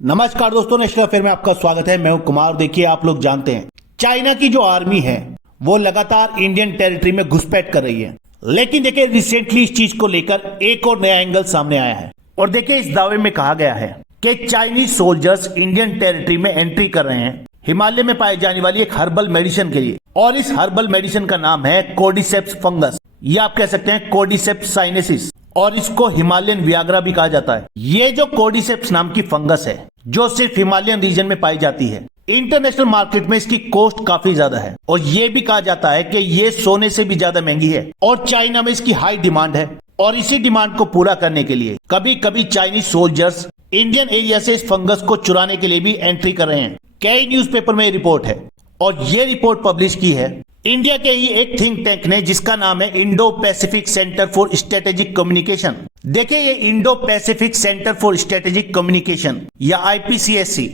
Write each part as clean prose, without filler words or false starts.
नमस्कार दोस्तों, national affair में आपका स्वागत है। मैं हूं कुमार। देखिए, आप लोग जानते हैं चाइना की जो आर्मी है वो लगातार इंडियन टेरिटरी में घुसपैठ कर रही है। लेकिन देखिए, रिसेंटली इस चीज को लेकर एक और नया एंगल सामने आया है। और देखिए, इस दावे में कहा गया है कि चाइनीज सोल्जर्स इंडियन टेरिटरी में एंट्री कर रहे हैं हिमालय में पाई जाने वाली एक हर्बल मेडिसिन के लिए। और इस हर्बल मेडिसिन का नाम है कोर्डिसेप्स फंगस, या आप कह सकते हैं कोर्डिसेप्स साइनेसिस, और इसको हिमालयन वियाग्रा भी कहा जाता है। ये जो कोर्डिसेप्स नाम की फंगस है जो सिर्फ हिमालयन रीजन में पाई जाती है, इंटरनेशनल मार्केट में इसकी कॉस्ट काफी ज्यादा है और ये भी कहा जाता है कि ये सोने से भी ज्यादा महंगी है। और चाइना में इसकी हाई डिमांड है और इसी डिमांड को पूरा करने के लिए कभी कभी चाइनीज सोल्जर्स इंडियन एरिया से इस फंगस को चुराने के लिए भी एंट्री कर रहे हैं। कई न्यूज़पेपर में रिपोर्ट है और ये रिपोर्ट पब्लिश की है इंडिया के ही एक थिंक टैंक ने जिसका नाम है Indo Pacific centre for strategic communication. देखिए, ये Indo Pacific centre for strategic communication या आईपीसीएससी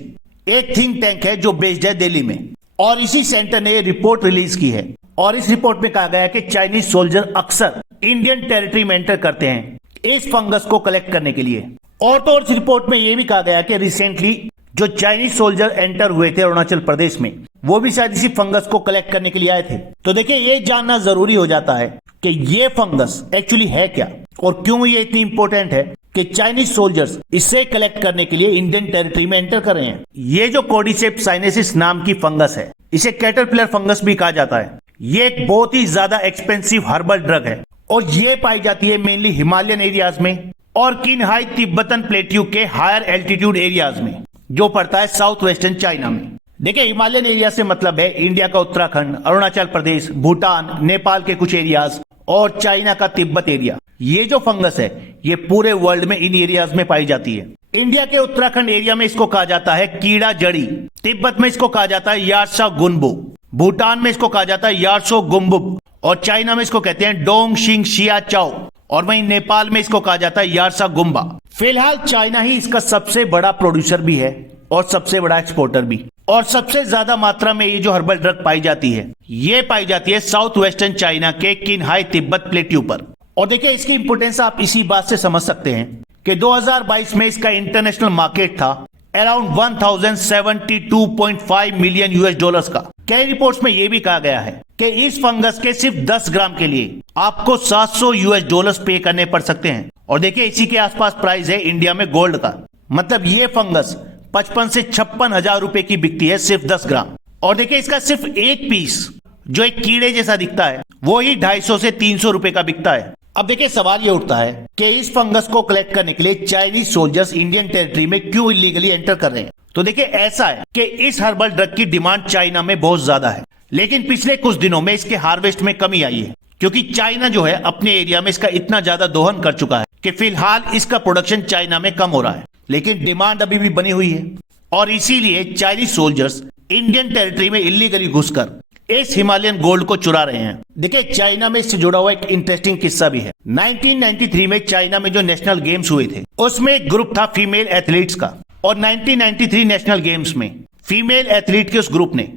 एक थिंक टैंक है जो बेस्ड है दिल्ली में। और इसी सेंटर ने ये रिपोर्ट रिलीज की है और इस रिपोर्ट में कहा गया है कि चाइनीज सोल्जर अक्सर इंडियन टेरिटरी में एंटर करते हैं इस फंगस को कलेक्ट करने के लिए। और तो और इस रिपोर्ट में यह भी कहा गया कि रिसेंटली जो चाइनीज सोल्जर एंटर हुए थे अरुणाचल प्रदेश में, वो भी शायद इसी फंगस को कलेक्ट करने के लिए आए थे। तो देखिए, ये जानना जरूरी हो जाता है कि ये फंगस एक्चुअली है क्या और क्यों ये इतनी इंपॉर्टेंट है कि चाइनीज सोल्जर्स इसे कलेक्ट करने के लिए इंडियन टेरिटरी में एंटर कर रहे हैं। ये जो कोर्डिसेप्स साइनेसिस नाम की फंगस है, इसे कैटरपिलर फंगस भी कहा जाता है। ये एक बहुत ही ज्यादा एक्सपेंसिव हर्बल ड्रग है और ये पाई जाती है मेनली हिमालयन एरियाज में और किन्हाई तिब्बतन प्लेट्यू के हायर एल्टीट्यूड एरियाज में जो पड़ता है साउथ वेस्टर्न चाइना में। देखिए, हिमालयन एरिया से मतलब है इंडिया का उत्तराखंड, अरुणाचल प्रदेश, भूटान, नेपाल के कुछ एरियाज और चाइना का तिब्बत एरिया। ये जो फंगस है ये पूरे वर्ल्ड में इन एरियाज में पाई जाती है। इंडिया के उत्तराखंड एरिया में इसको कहा जाता है कीड़ा जड़ी, तिब्बत में इसको कहा जाता है यार्सा गुनबू, भूटान में इसको कहा जाता है यार्सो गुम्बुब और चाइना में इसको कहते हैं डोंग शिंग शिया चाओ और वहीं नेपाल में इसको कहा जाता है यार्सा गुम्बा। फिलहाल चाइना ही इसका सबसे बड़ा प्रोड्यूसर भी है और सबसे बड़ा एक्सपोर्टर भी। और सबसे ज्यादा मात्रा में ये जो हर्बल ड्रग पाई जाती है ये पाई जाती है साउथ वेस्टर्न चाइना के किन्हाई तिब्बत प्लेट्यू पर। और देखिए, इसकी इंपोर्टेंस आप इसी बात से समझ सकते हैं कि 2022 में इसका इंटरनेशनल मार्केट था अराउंड 1072.5 मिलियन यूएस डॉलर्स का। कई रिपोर्ट्स में यह भी कहा गया है कि इस फंगस के सिर्फ 10 ग्राम के लिए आपको 700 यूएस डॉलर्स पे करने पड़ सकते हैं। और देखिए, इसी के आसपास प्राइस है इंडिया में गोल्ड का। मतलब ये फंगस 55 से 56 हजार रुपए की बिकती है सिर्फ 10 ग्राम। और देखिए, इसका सिर्फ एक पीस जो एक कीड़े जैसा दिखता है वो ही 250 से 300 रुपए का बिकता है। अब देखिए, सवाल ये उठता है कि इस फंगस को कलेक्ट करने के लिए चाइनीज सोल्जर्स इंडियन टेरिटरी में क्यों इलीगली एंटर कर रहे हैं। तो देखिए, ऐसा है कि इस हर्बल ड्रग की डिमांड चाइना में बहुत ज्यादा है, लेकिन पिछले कुछ दिनों में इसके हार्वेस्ट में कमी आई है क्योंकि चाइना जो है अपने एरिया में इसका इतना ज्यादा दोहन कर चुका है कि फिलहाल इसका प्रोडक्शन चाइना में कम हो रहा है, लेकिन डिमांड अभी भी बनी हुई है। और इसीलिए चाइनीज सोल्जर्स इंडियन टेरिटरी में इलीगली घुसकर इस हिमालयन गोल्ड को चुरा रहे हैं। देखिए, चाइना में इससे जुड़ा हुआ एक इंटरेस्टिंग किस्सा भी है। 1993 में चाइना में जो नेशनल गेम्स हुए थे उसमें एक ग्रुप था फीमेल एथलीट्स का और 1993 नेशनल गेम्स में फीमेल एथलीट के उस ग्रुप ने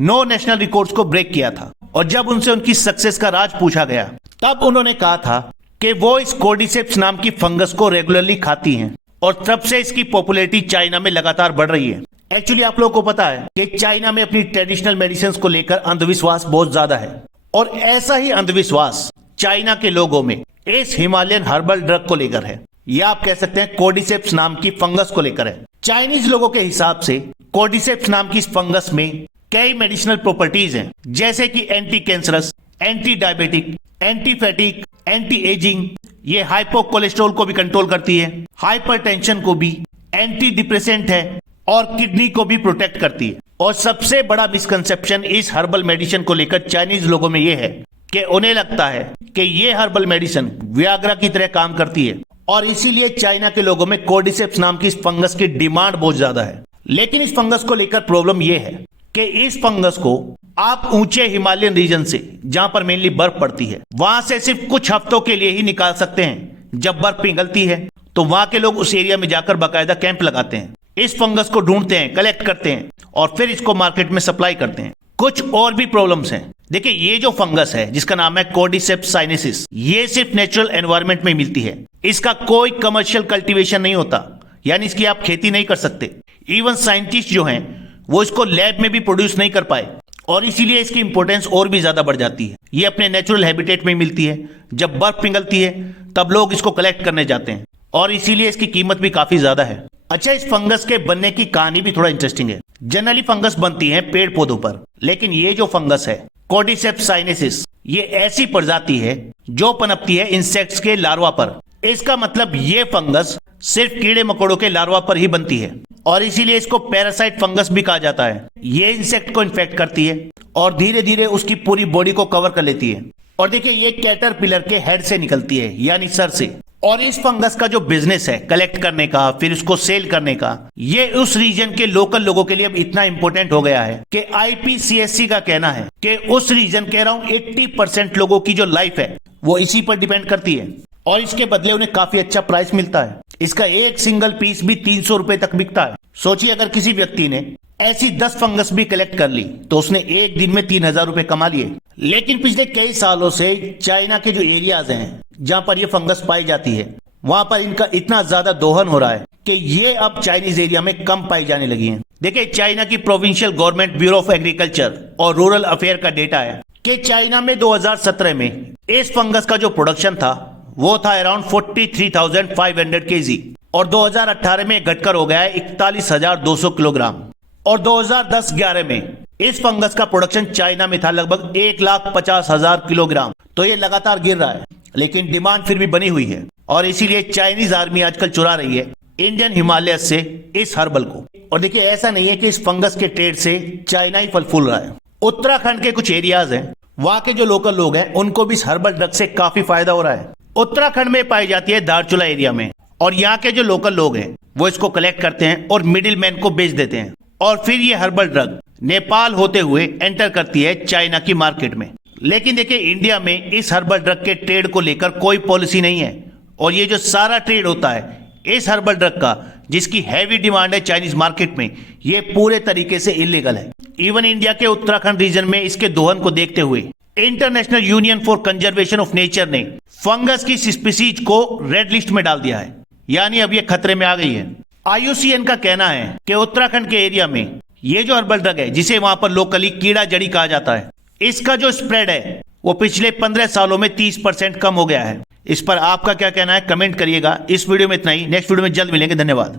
9 नेशनल रिकॉर्ड्स को ब्रेक किया था। और जब उनसे उनकी सक्सेस का राज पूछा गया तब उन्होंने कहा था कि वो इस कोर्डिसेप्स नाम की फंगस को रेगुलरली खाती हैं और तब से इसकी पॉपुलैरिटी चाइना में लगातार बढ़ रही है। एक्चुअली आप लोगों को पता है कि चाइना में अपनी ट्रेडिशनल मेडिसिन को लेकर अंधविश्वास बहुत ज्यादा है और ऐसा ही अंधविश्वास चाइना के लोगों में इस हिमालयन हर्बल ड्रग को लेकर है, या आप कह सकते हैं कोर्डिसेप्स नाम की फंगस को लेकर है। चाइनीज लोगों के हिसाब से कोर्डिसेप्स नाम की इस फंगस में कई मेडिसिनल प्रॉपर्टीज हैं, जैसे कि anti cancerous, anti diabetic, anti फैटिक, anti ageing, ये हाइपो कोलेस्ट्रॉल को भी कंट्रोल करती है, हाइपरटेंशन को भी, एंटी डिप्रेसेंट है और किडनी को भी प्रोटेक्ट करती है। और सबसे बड़ा मिसकंसेप्शन इस हर्बल मेडिसिन को लेकर चाइनीज लोगों में यह है कि उन्हें लगता है कि ये हर्बल मेडिसिन वियाग्रा की तरह काम करती है और इसीलिए चाइना के लोगों में कोर्डिसेप्स नाम की इस फंगस की डिमांड बहुत ज्यादा है। लेकिन इस फंगस को लेकर प्रॉब्लम यह है कि इस फंगस को आप ऊंचे हिमालयन रीजन से, जहां पर मेनली बर्फ पड़ती है, वहां से सिर्फ कुछ हफ्तों के लिए ही निकाल सकते हैं। जब बर्फ पिघलती है तो वहां के लोग उस एरिया में जाकर बाकायदा कैंप लगाते हैं, इस फंगस को ढूंढते हैं, कलेक्ट करते हैं और फिर इसको मार्केट में सप्लाई करते हैं। कुछ और भी प्रॉब्लम्स हैं। देखिए, ये जो फंगस है जिसका नाम है कोर्डिसेप्स साइनेसिस, ये सिर्फ नेचुरल एनवायरनमेंट में मिलती है। इसका कोई कमर्शियल कल्टीवेशन नहीं होता, यानी इसकी आप खेती नहीं कर सकते। इवन साइंटिस्ट जो हैं वो इसको लैब में भी प्रोड्यूस नहीं कर पाए और इसीलिए इसकी इंपॉर्टेंस और भी ज्यादा बढ़ जाती है। ये अपने नेचुरल हैबिटेट में मिलती है, जब बर्फ पिघलती है तब लोग इसको कलेक्ट करने जाते हैं और इसीलिए इसकी कीमत भी काफी ज्यादा है। अच्छा, इस फंगस के बनने की कहानी भी थोड़ा इंटरेस्टिंग है। जनरली फंगस बनती है पेड़ पौधों पर, लेकिन ये जो फंगस है कोर्डिसेप्स साइनेसिस, ये ऐसी प्रजाति है जो पनपती है इंसेक्ट्स के लार्वा पर। इसका मतलब ये फंगस सिर्फ कीड़े मकोड़ों के लार्वा पर ही बनती है और इसीलिए इसको पैरासाइट फंगस भी कहा जाता है। ये इंसेक्ट को इन्फेक्ट करती है और धीरे धीरे उसकी पूरी बॉडी को कवर कर लेती है। और देखिए, ये कैटरपिलर के हेड से निकलती है, यानी सर से। और इस फंगस का जो बिजनेस है कलेक्ट करने का, फिर उसको सेल करने का, ये उस रीजन के लोकल लोगों के लिए अब इतना इंपॉर्टेंट हो गया है कि IPCSC का कहना है कि उस रीजन के अराउंड 80% लोगों की जो लाइफ है वो इसी पर डिपेंड करती है और इसके बदले उन्हें काफी अच्छा प्राइस मिलता है। इसका एक सिंगल पीस भी 300 रुपए तक बिकता है। सोचिए, अगर किसी व्यक्ति ने ऐसी 10 फंगस भी कलेक्ट कर ली तो उसने एक दिन में 3000 रुपए कमा लिए। लेकिन पिछले कई सालों से चाइना के जो एरियाज हैं जहां पर ये फंगस पाई जाती है, वहां पर इनका इतना ज्यादा दोहन हो रहा है कि ये अब चाइनीज एरिया में कम पाई जाने लगी हैं। देखिए, चाइना की provincial government bureau of agriculture और रूरल अफेयर का डेटा है कि चाइना में 2017 में इस फंगस का जो प्रोडक्शन था वो था अराउंड 43,500 kg और 2018 में घटकर हो गया है 41,200 किलोग्राम और 2010-11 में इस फंगस का प्रोडक्शन चाइना में था लगभग 1,50,000 किलोग्राम। तो ये लगातार गिर रहा है, लेकिन डिमांड फिर भी बनी हुई है और इसीलिए चाइनीज आर्मी आजकल चुरा रही है इंडियन हिमालय से इस हर्बल को। और देखिए, ऐसा नहीं है कि इस फंगस के ट्रेड से चाइना ही फल फूल रहा है। उत्तराखंड के कुछ एरियाज हैं, वहां के जो लोकल लोग हैं उनको भी इस हर्बल ड्रग से काफी फायदा हो रहा है। उत्तराखंड में पाई जाती है धारचूला एरिया में और यहाँ के जो लोकल लोग हैं वो इसको कलेक्ट करते हैं और मिडिल मैन को बेच देते हैं और फिर ये हर्बल ड्रग नेपाल होते हुए एंटर करती है चाइना की मार्केट में। लेकिन देखिए, इंडिया में इस हर्बल ड्रग के ट्रेड को लेकर कोई पॉलिसी नहीं है और ये जो सारा ट्रेड होता है इस हर्बल ड्रग का, जिसकी हैवी डिमांड है चाइनीज मार्केट में, ये पूरे तरीके से इलीगल है। इवन इंडिया के उत्तराखंड रीजन में इसके दोहन को देखते हुए international union for conservation of nature ने फंगस की स्पीसीज को रेड लिस्ट में डाल दिया है, यानी अब ये खतरे में आ गई है। IUCN का कहना है कि उत्तराखंड के एरिया में ये जो हर्बल ड्रग है, जिसे वहां पर लोकली कीड़ा जड़ी कहा जाता है, इसका जो स्प्रेड है वो पिछले 15 सालों में 30% कम हो गया है। इस पर आपका क्या कहना है, कमेंट करिएगा। इस वीडियो में इतना ही, नेक्स्ट वीडियो में जल्द मिलेंगे। धन्यवाद।